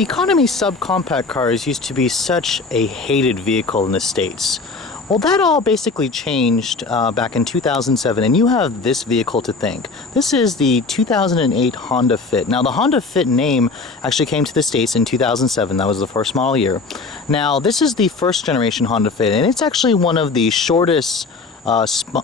Economy subcompact cars used to be such a hated vehicle in the States. Well, that all basically changed back in 2007, and you have this vehicle to thank. This is the 2008 Honda Fit. Now, the Honda Fit name actually came to the States in 2007. That was the first model year. Now, this is the first generation Honda Fit, and it's actually one of the shortest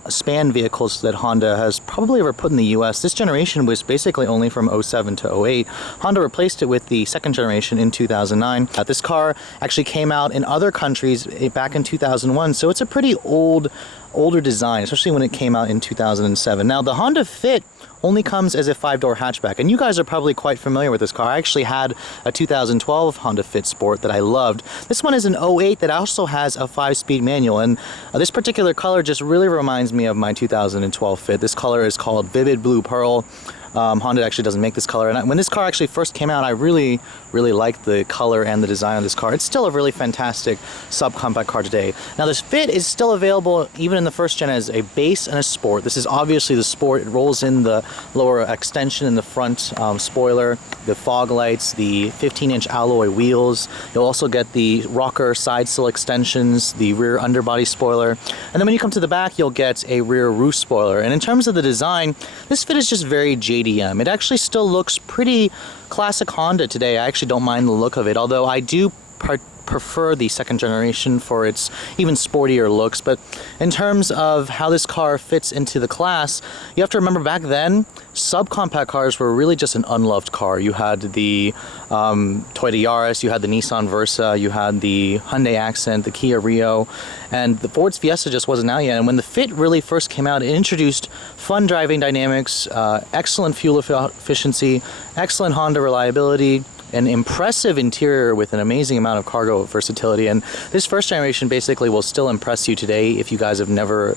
span vehicles that Honda has probably ever put in the US. This generation was basically only from 07 to 08. Honda replaced it with the second generation in 2009. This car actually came out in other countries back in 2001, so it's a pretty older design, especially when it came out in 2007. Now, the Honda Fit only comes as a 5-door hatchback, and you guys are probably quite familiar with this car. I actually had a 2012 Honda Fit Sport that I loved. This one is an 08 that also has a 5-speed manual, and this particular color just really reminds me of my 2012 Fit. This color is called Vivid Blue Pearl. Honda actually doesn't make this color, and when this car actually first came out, I really liked the color and the design of this car. It's still a really fantastic subcompact car today. Now, this Fit is still available even in the first gen as a base and a sport. This is obviously the sport. It rolls in the lower extension in the front spoiler, the fog lights, the 15-inch alloy wheels. You'll also get the rocker side sill extensions, the rear underbody spoiler, and then when you come to the back, you'll get a rear roof spoiler. And in terms of the design, this Fit is just very JDM. It actually still looks pretty classic Honda today. I actually don't mind the look of it, although I do prefer the second generation for its even sportier looks. But in terms of how this car fits into the class, you have to remember back then, subcompact cars were really just an unloved car. You had the Toyota Yaris, you had the Nissan Versa, you had the Hyundai Accent, the Kia Rio, and the Ford's Fiesta just wasn't out yet. And when the Fit really first came out, it introduced fun driving dynamics, excellent fuel efficiency, excellent Honda reliability, an impressive interior with an amazing amount of cargo versatility. And this first generation basically will still impress you today if you guys have never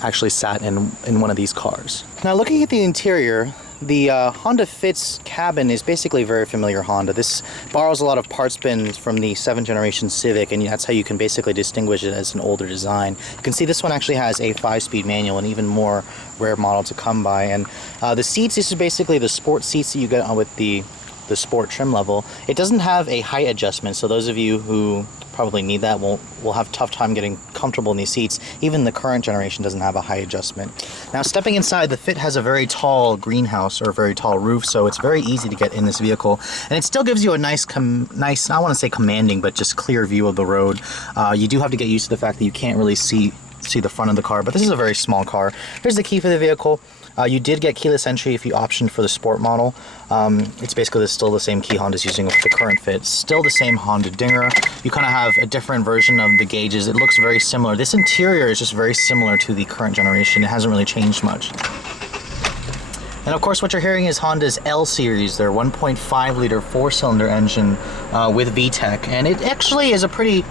actually sat in one of these cars. Now, looking at the interior, the Honda Fit's cabin is basically very familiar Honda. This borrows a lot of parts bins from the 7th generation Civic, and that's how you can basically distinguish it as an older design. You can see this one actually has a 5-speed manual, an even more rare model to come by. And the seats, this is basically the sport seats that you get with the sport trim level. It doesn't have a height adjustment, so those of you who probably need that will have a tough time getting comfortable in these seats. Even the current generation doesn't have a height adjustment. Now, stepping inside, the Fit has a very tall greenhouse or a very tall roof, so it's very easy to get in this vehicle, and it still gives you a nice, I don't want to say commanding, but just clear view of the road. You do have to get used to the fact that you can't really see the front of the car, but this is a very small car. Here's the key for the vehicle. You did get keyless entry if you optioned for the Sport model. It's basically still the same key Honda's using with the current Fit. Still the same Honda dinger. You kind of have a different version of the gauges. It looks very similar. This interior is just very similar to the current generation. It hasn't really changed much. And of course, what you're hearing is Honda's L Series, their 1.5 liter 4-cylinder engine with VTEC. And it actually is a pretty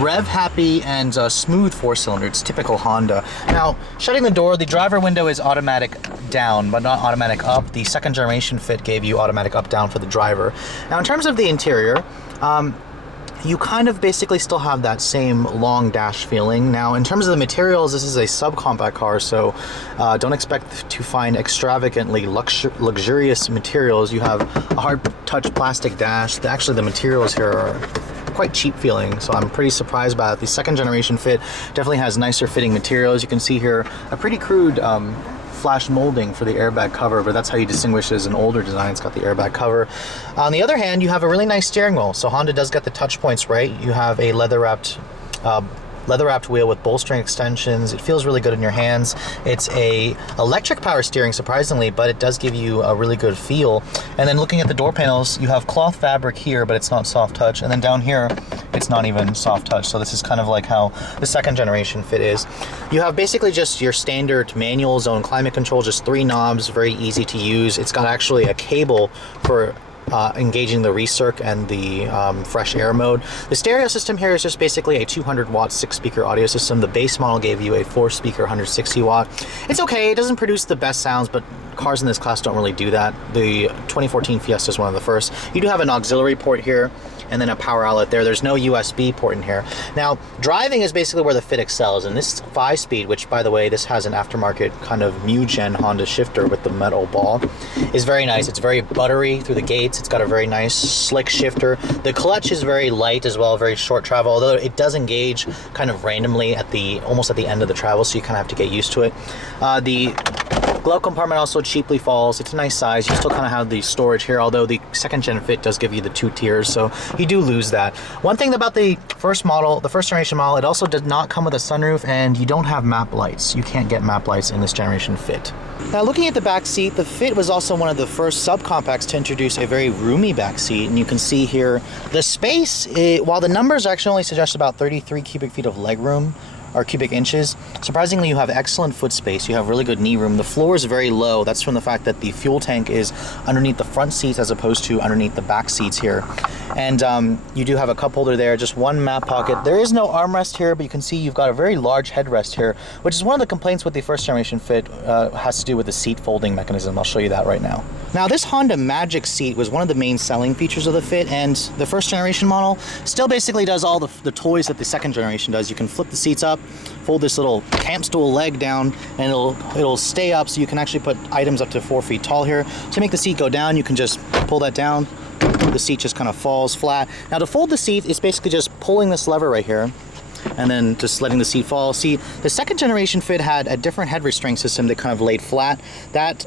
rev-happy and smooth 4-cylinder. It's typical Honda. Now, shutting the door, the driver window is automatic down, but not automatic up. The second generation Fit gave you automatic up-down for the driver. Now, in terms of the interior, you kind of basically still have that same long dash feeling. Now, in terms of the materials, this is a subcompact car, so don't expect to find extravagantly luxurious materials. You have a hard touch plastic dash. Actually, the materials here are quite cheap feeling, so I'm pretty surprised by it. The second generation Fit definitely has nicer fitting materials. You can see here a pretty crude flash molding for the airbag cover, but that's how you distinguish it as an older design. It's got the airbag cover. On the other hand, you have a really nice steering wheel. So Honda does get the touch points right. You have a leather-wrapped wheel with bolstering extensions. It feels really good in your hands. It's a electric power steering, surprisingly, but it does give you a really good feel. And then looking at the door panels, you have cloth fabric here, but it's not soft touch. And then down here, it's not even soft touch. So this is kind of like how the second generation Fit is. You have basically just your standard manual zone climate control, just 3 knobs, very easy to use. It's got actually a cable for engaging the recirc and the fresh air mode. The stereo system here is just basically a 200-watt 6-speaker audio system. The base model gave you a 4-speaker 160-watt. It's okay. It doesn't produce the best sounds, but cars in this class don't really do that. The 2014 Fiesta is one of the first. You do have an auxiliary port here, and then a power outlet there. There's no USB port in here. Now, driving is basically where the Fit excels, and this 5-speed, which by the way, this has an aftermarket kind of new gen Honda shifter with the metal ball, is very nice. It's very buttery through the gates. It's got a very nice slick shifter. The clutch is very light as well, very short travel, although it does engage kind of randomly at almost at the end of the travel, so you kind of have to get used to it. The glove compartment also cheaply falls. It's a nice size. You still kind of have the storage here, although the second gen Fit does give you the 2 tiers, so you do lose that. One thing about the first model, the first generation model, it also did not come with a sunroof, and you don't have map lights. You can't get map lights in this generation Fit. Now, looking at the back seat, the Fit was also one of the first subcompacts to introduce a very roomy back seat, and you can see here the space, while the numbers actually only suggest about 33 cubic feet of legroom, or cubic inches, surprisingly you have excellent foot space. You have really good knee room. The floor is very low. That's from the fact that the fuel tank is underneath the front seats as opposed to underneath the back seats here. And you do have a cup holder there, just one map pocket. There is no armrest here, but you can see you've got a very large headrest here, which is one of the complaints with the first generation Fit, has to do with the seat folding mechanism. I'll show you that right now. Now, this Honda Magic seat was one of the main selling features of the Fit, and the first generation model still basically does all the toys that the second generation does. You can flip the seats up, fold this little camp stool leg down, and it'll stay up, so you can actually put items up to 4 feet tall here. To make the seat go down, you can just pull that down. The seat just kind of falls flat. Now, to fold the seat, it's basically just pulling this lever right here, and then just letting the seat fall. See, the second generation Fit had a different head restraint system that kind of laid flat. That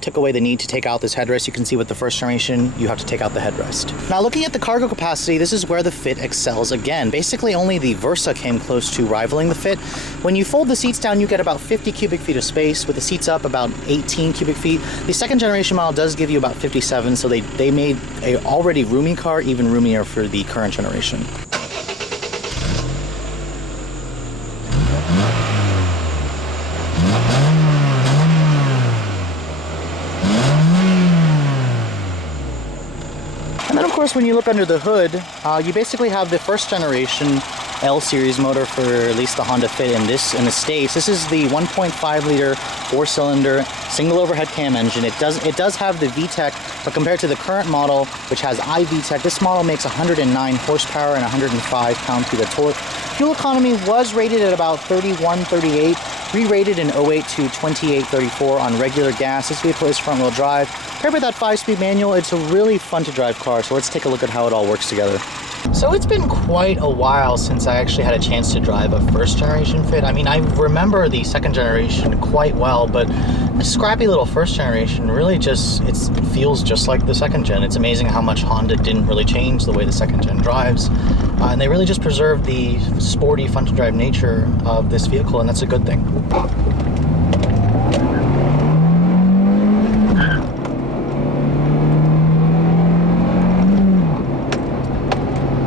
took away the need to take out this headrest. You can see with the first generation, you have to take out the headrest. Now, looking at the cargo capacity, this is where the Fit excels again. Basically, only the Versa came close to rivaling the Fit. When you fold the seats down, you get about 50 cubic feet of space. With the seats up, about 18 cubic feet. The second generation model does give you about 57, so they made a already roomy car even roomier for the current generation. And then, of course, when you look under the hood, you basically have the first generation L-series motor for at least the Honda Fit in the States. This is the 1.5 liter 4-cylinder single overhead cam engine. It does have the VTEC, but compared to the current model, which has iVTEC, this model makes 109 horsepower and 105 pound-feet of torque. Fuel economy was rated at about 31-38, re-rated in 08 to 28-34 on regular gas. This vehicle is front-wheel drive. Paired with that 5-speed manual, it's a really fun-to-drive car, so let's take a look at how it all works together. So it's been quite a while since I actually had a chance to drive a first generation Fit. I mean, I remember the second generation quite well, but a scrappy little first generation really just, it feels just like the second gen. It's amazing how much Honda didn't really change the way the second gen drives. And they really just preserved the sporty, fun to drive nature of this vehicle, and that's a good thing.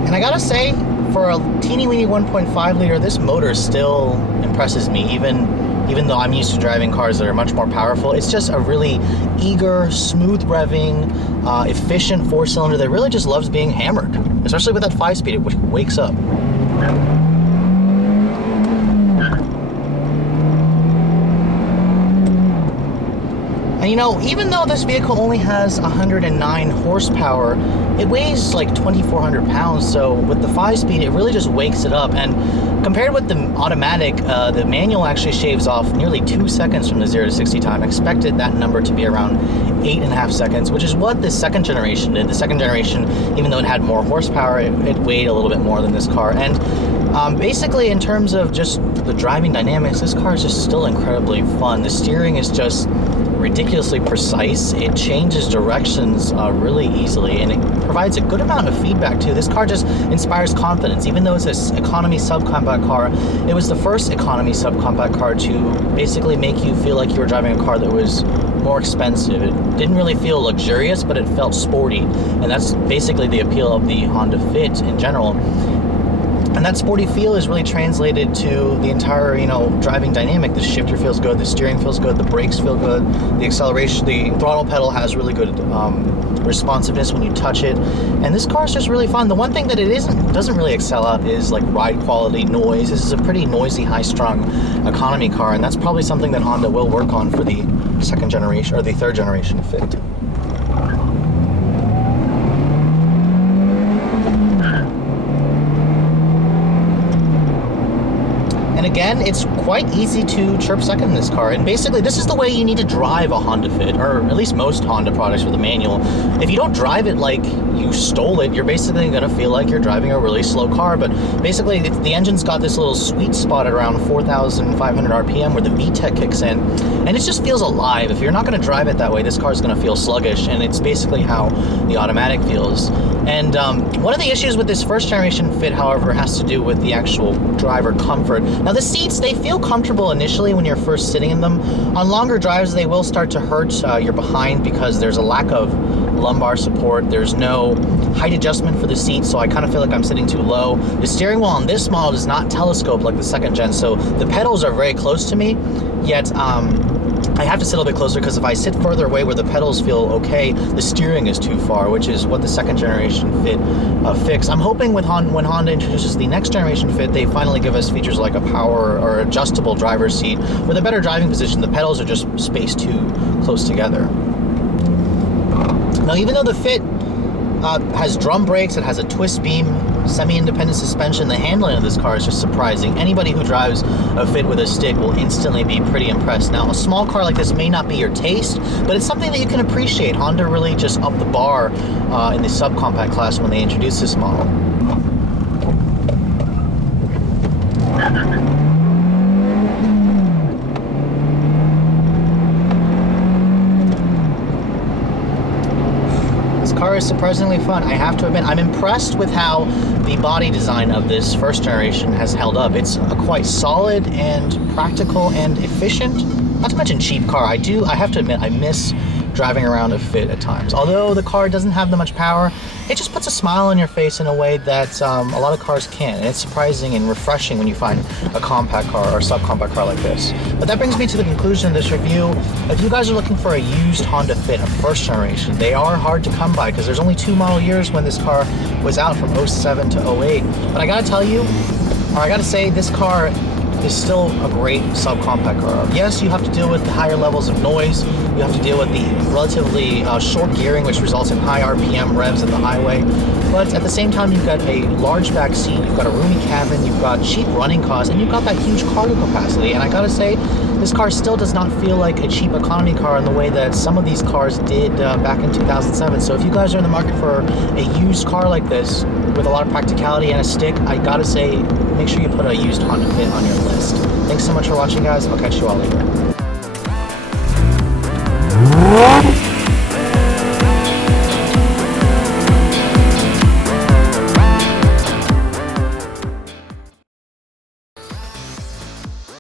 And I gotta say, for a teeny-weeny 1.5 liter, this motor still impresses me, even though I'm used to driving cars that are much more powerful. It's just a really eager, smooth revving, efficient 4-cylinder that really just loves being hammered, especially with that 5-speed, which wakes up. And you know, even though this vehicle only has 109 horsepower, it weighs like 2,400 pounds, so with the 5-speed, it really just wakes it up. And compared with the automatic, the manual actually shaves off nearly 2 seconds from the 0 to 60 time. Expected that number to be around 8.5 seconds, which is what the second generation did. The second generation, even though it had more horsepower, it weighed a little bit more than this car. And basically, in terms of just the driving dynamics, this car is just still incredibly fun. The steering is just ridiculously precise. It changes directions really easily, and it provides a good amount of feedback too. This car just inspires confidence. Even though it's an economy subcompact car, it was the first economy subcompact car to basically make you feel like you were driving a car that was more expensive. It didn't really feel luxurious, but it felt sporty, and that's basically the appeal of the Honda Fit in general. And that sporty feel is really translated to the entire, driving dynamic. The shifter feels good, the steering feels good, the brakes feel good, the acceleration, the throttle pedal has really good responsiveness when you touch it. And this car is just really fun. The one thing that it doesn't really excel at is like ride quality, noise. This is a pretty noisy, high-strung economy car, and that's probably something that Honda will work on for the second generation or the third generation Fit. again, it's quite easy to chirp second in this car. And basically, this is the way you need to drive a Honda Fit, or at least most Honda products with a manual. If you don't drive it like you stole it, you're basically going to feel like you're driving a really slow car. But basically, the engine's got this little sweet spot at around 4,500 RPM where the VTEC kicks in, and it just feels alive. If you're not going to drive it that way, this car is going to feel sluggish, and it's basically how the automatic feels. And one of the issues with this first generation Fit, however, has to do with the actual driver comfort. Now the seats, they feel comfortable initially when you're first sitting in them. On longer drives, they will start to hurt your behind because there's a lack of lumbar support. There's no height adjustment for the seat, so I kind of feel like I'm sitting too low. The steering wheel on this model does not telescope like the second gen, so the pedals are very close to me, yet I have to sit a little bit closer because if I sit further away where the pedals feel okay, the steering is too far, which is what the second generation Fit fixed. I'm hoping when Honda introduces the next generation Fit, they finally give us features like a power or adjustable driver's seat with a better driving position. The pedals are just spaced too close together. Now, even though the Fit has drum brakes, it has a twist beam, semi-independent suspension, the handling of this car is just surprising. Anybody who drives a Fit with a stick will instantly be pretty impressed. Now, a small car like this may not be your taste, but it's something that you can appreciate. Honda really just upped the bar in the subcompact class when they introduced this model. Car is surprisingly fun. I have to admit, I'm impressed with how the body design of this first generation has held up. It's a quite solid and practical and efficient, not to mention cheap car. I have to admit, I miss driving around a Fit at times. Although the car doesn't have that much power, it just puts a smile on your face in a way that a lot of cars can't. And it's surprising and refreshing when you find a compact car or subcompact car like this. But that brings me to the conclusion of this review. If you guys are looking for a used Honda Fit, a first generation, they are hard to come by because there's only 2 model years when this car was out, from 07 to 08. But I gotta tell you, or I gotta say, this car is still a great subcompact car. Yes, you have to deal with the higher levels of noise. You have to deal with the relatively short gearing, which results in high RPM revs in the highway. But at the same time, you've got a large back seat, you've got a roomy cabin, you've got cheap running costs, and you've got that huge cargo capacity. And I gotta say, this car still does not feel like a cheap economy car in the way that some of these cars did back in 2007. So if you guys are in the market for a used car like this, with a lot of practicality and a stick, I gotta say, make sure you put a used Honda Fit on your list. Thanks so much for watching, guys. I'll catch you all later.